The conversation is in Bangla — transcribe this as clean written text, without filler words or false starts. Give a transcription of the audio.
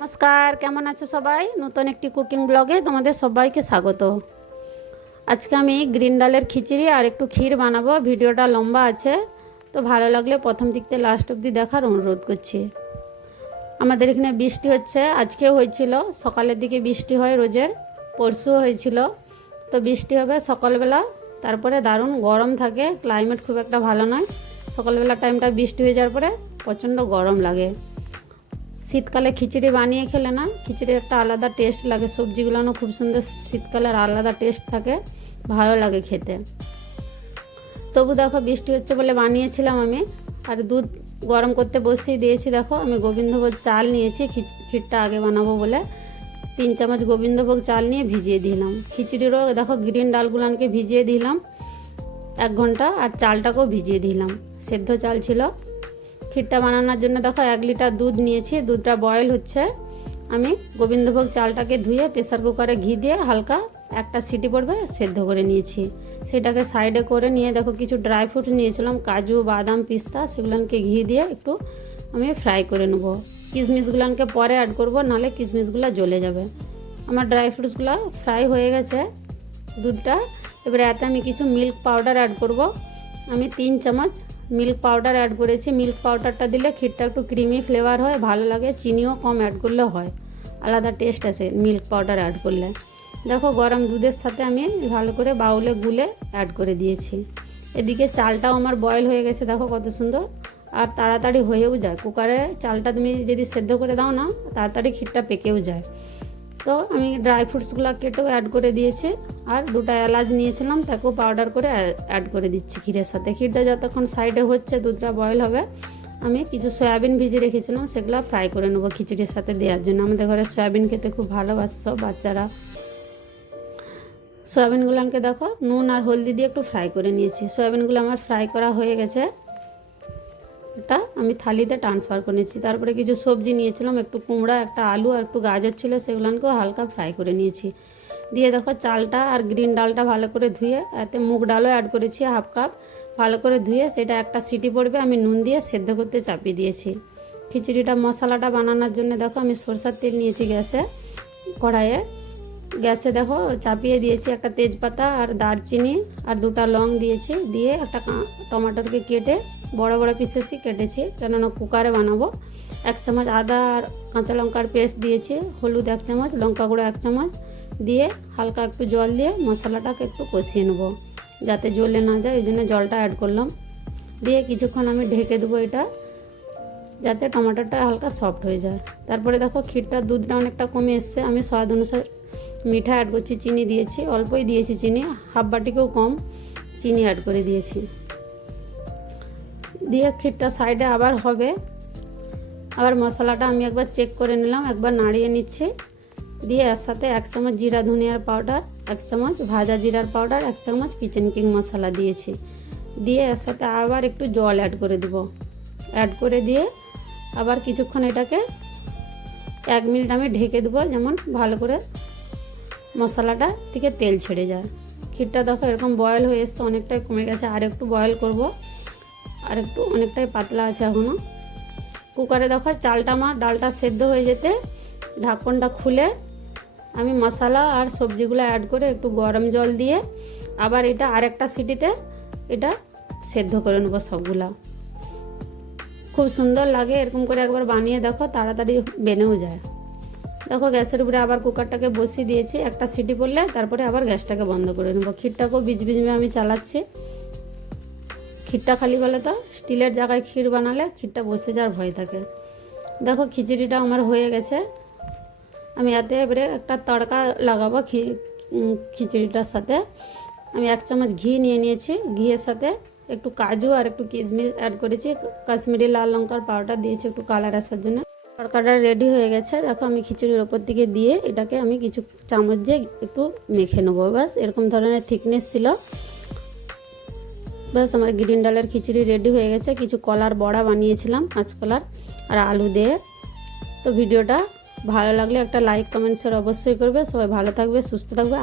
নমস্কার, কেমন আছো সবাই? নতুন একটি কুকিং ব্লগে তোমাদের সবাইকে স্বাগত। আজকে আমি গ্রিন ডালের খিচুড়ি আর একটু ক্ষীর বানাবো। ভিডিওটা লম্বা আছে, তো ভালো লাগলে প্রথম দিক থেকে লাস্ট অবধি দেখার অনুরোধ করছি। আমাদের এখানে বৃষ্টি হচ্ছে, আজকেও হয়েছিল, সকালের দিকে বৃষ্টি হয় রোজের, পরশুও হয়েছিল। তো বৃষ্টি হবে সকালবেলা, তারপরে দারুণ গরম থাকে, ক্লাইমেট খুব একটা ভালো নয়। সকালবেলা টাইমটা বৃষ্টি হয়ে যাওয়ার পরে প্রচণ্ড গরম লাগে। শীতকালে খিচুড়ি বানিয়ে খেলে না, খিচুড়ির একটা আলাদা টেস্ট লাগে, সবজিগুলোও খুব সুন্দর, শীতকালের আলাদা টেস্ট থাকে, ভালো লাগে খেতে। তবু দেখো বৃষ্টি হচ্ছে বলে বানিয়েছিলাম আমি। আর দুধ গরম করতে বসিয়ে দিয়েছি। দেখো আমি গোবিন্দভোগ চাল নিয়েছি, ক্ষীরটা আগে বানাবো বলে 3 চামচ গোবিন্দভোগ চাল নিয়ে ভিজিয়ে দিলাম। খিচুড়িরও দেখো গ্রিন ডালগুলোকে ভিজিয়ে দিলাম 1 ঘন্টা, আর চালটাকেও ভিজিয়ে দিলাম, সেদ্ধ চাল ছিল। ক্ষীরটা বানানোর জন্য দেখো 1 লিটার দুধ নিয়েছি, দুধটা বয়েল হচ্ছে। আমি গোবিন্দভোগ চালটাকে ধুয়ে প্রেসার কুকারে ঘি দিয়ে হালকা একটা সিটি পড়বে সেদ্ধ করে নিয়েছি। সেটাকে সাইডে করে নিয়ে দেখো কিছু ড্রাই ফ্রুট নিয়েছিলাম, কাজু, বাদাম, পিস্তা, সেগুলোকে ঘি দিয়ে একটু আমি ফ্রাই করে নেবো। কিশমিশগুলোকে পরে অ্যাড করবো, নাহলে কিশমিশগুলো জ্বলে যাবে। আমার ড্রাই ফ্রুটসগুলো ফ্রাই হয়ে গেছে দুধটা। এবারে এতে আমি কিছু মিল্ক পাউডার অ্যাড করব। আমি 3 চামচ মিল্ক পাউডার অ্যাড করেছি। মিল্ক পাউডারটা দিলে ক্ষীরটা একটু ক্রিমি ফ্লেভার হয়, ভালো লাগে। চিনিও কম অ্যাড করলে হয়, আলাদা টেস্ট আসে মিল্ক পাউডার অ্যাড করলে। দেখো গরম দুধের সাথে আমি ভালো করে বাউলে গুলে অ্যাড করে দিয়েছি। এদিকে চালটাও আমার বয়েল হয়ে গেছে, দেখো কত সুন্দর, আর তাড়াতাড়ি হয়েও যায়। কুকারে চালটা তুমি যদি সেদ্ধ করে দাও না, তাড়াতাড়ি ক্ষীরটা পেকেও যায়। তো আমি ড্রাই ফ্রুটসগুলো কেটেও অ্যাড করে দিয়েছি, আর 2টা এলাচ নিয়েছিলাম, তাকেও পাউডার করে অ্যাড করে দিচ্ছি ক্ষীরের সাথে। ক্ষীরটা যতক্ষণ সাইডে হচ্ছে, দুধটা বয়েল হবে, আমি কিছু সয়াবিন ভিজিয়ে রেখেছিলাম, সেগুলো ফ্রাই করে নেবো খিচুড়ির সাথে দেওয়ার জন্য। আমাদের ঘরে সয়াবিন খেতে খুব ভালোবাসে সব বাচ্চারা। সয়াবিনগুলোকে দেখো নুন আর হলদি দিয়ে একটু ফ্রাই করে নিয়েছি। সয়াবিনগুলো আমার ফ্রাই করা হয়ে গেছে, এটা আমি থালিতে ট্রান্সফার করে নিয়েছি। তারপরে কিছু সবজি নিয়েছিলাম, একটু কুমড়া, একটা আলু আর একটু গাজর ছিল, সেগুলোকেও হালকা ফ্রাই করে নিয়েছি। দিয়ে দেখো চালটা আর গ্রিন ডালটা ভালো করে ধুয়ে, এতে মুগ ডালও অ্যাড করেছি 1/2 কাপ, ভালো করে ধুয়ে সেটা একটা সিটি পড়বে আমি নুন দিয়ে সেদ্ধ করতে চাপিয়ে দিয়েছি। খিচুড়িটা মশলাটা বানানোর জন্য দেখো আমি সরষের তেল নিয়েছি গ্যাসে, কড়াইয়ে। গ্যাসে দেখো চাপিয়ে দিয়েছি একটা তেজপাতা আর দারচিনি আর 2টা লং দিয়েছি। দিয়ে একটা টমাটোকে কেটে বড় বড় পিসেসই কেটেছি, কেননা কুকারে বানাবো। 1 চামচ আদা আর কাঁচা লঙ্কার পেস্ট দিয়েছি, হলুদ 1 চামচ, লঙ্কা গুঁড়ো 1 চামচ দিয়ে হালকা একটু জল দিয়ে মশলাটাকে একটু কষিয়ে নেবো, যাতে জ্বলে না যায়, ওই জন্য জলটা অ্যাড করলাম। দিয়ে কিছুক্ষণ আমি ঢেকে দেবো এটা, যাতে টমাটোটা হালকা সফট হয়ে যায়। তারপরে দেখো ক্ষীরটা দুধটা অনেকটা কমে এসছে, আমি স্বাদ অনুসারে মিঠা অ্যাড করছি, চিনি দিয়েছি, অল্পই দিয়েছি চিনি, 1/2 বাটিকেও কম চিনি অ্যাড করে দিয়েছি। দিয়ে ক্ষীরটা সাইডে আবার হবে, আবার মশলাটা আমি একবার চেক করে নিলাম, একবার নাড়িয়ে নিচ্ছি। দিয়ে এর সাথে 1 চামচ জিরা ধনিয়ার পাউডার, 1 চামচ ভাজা জিরার পাউডার, 1 চামচ কিচেন কিং মশলা দিয়েছি। দিয়ে এর সাথে আবার একটু জল অ্যাড করে দেবো। অ্যাড করে দিয়ে আবার কিছুক্ষণ এটাকে 1 মিনিট আমি ঢেকে দেবো, যেমন ভালো করে মশলাটা থেকে তেল ছেড়ে যায়। ক্ষীরটা দেখো এরকম বয়েল হয়ে এসছে, অনেকটাই কমে গেছে, আর একটু বয়েল করব, আর একটু অনেকটাই পাতলা আছে এখনও। কুকারে দেখো চালটা আমার ডালটা সেদ্ধ হয়ে যেতে ঢাকনটা খুলে আমি মশলা আর সবজিগুলো অ্যাড করে একটু গরম জল দিয়ে আবার এটা আরেকটা সিটিতে এটা সেদ্ধ করে নেবো সবগুলা। খুব সুন্দর লাগে, এরকম করে একবার বানিয়ে দেখো, তাড়াতাড়ি বেনেও যায়। দেখো গ্যাসের উপরে আবার কুকারটাকে বসিয়ে দিয়েছি, একটা সিটি পড়লে তারপরে আবার গ্যাসটাকে বন্ধ করে নেবো। ক্ষীরটাকেও বিজবিজমে আমি চালাচ্ছি। ক্ষীরটা খালি বলে তো স্টিলের জায়গায় ক্ষীর বানালে ক্ষীরটা বসে যাওয়ার ভয় থাকে। দেখো খিচুড়িটা আমার হয়ে গেছে। আমি এতে এবারে একটা তড়কা লাগাবো খিচুড়িটার সাথে। আমি 1 চামচ ঘি নিয়ে নিয়েছি, ঘিয়ের সাথে একটু কাজু আর একটু কিশমিশ অ্যাড করেছি, কাশ্মীরি লাল লঙ্কার পাউডার দিয়েছি একটু কালার আসার জন্য। তরকাটা রেডি হয়ে গেছে, দেখো আমি খিচুড়ির ওপর দিকে দিয়ে এটাকে আমি কিছু চামচ দিয়ে একটু মেখে নেবো। ব্যাস এরকম ধরনের থিকনেস ছিল। ব্যাস আমার গ্রিন ডালের খিচুড়ি রেডি হয়ে গেছে। কিছু কলার বড়া বানিয়েছিলাম, কাঁচকলার আর আলু দিয়ে। তো ভিডিওটা ভালো লাগলে একটা লাইক কমেন্ট শেয়ার অবশ্যই করবে। সবাই ভালো থাকবে, সুস্থ থাকবে।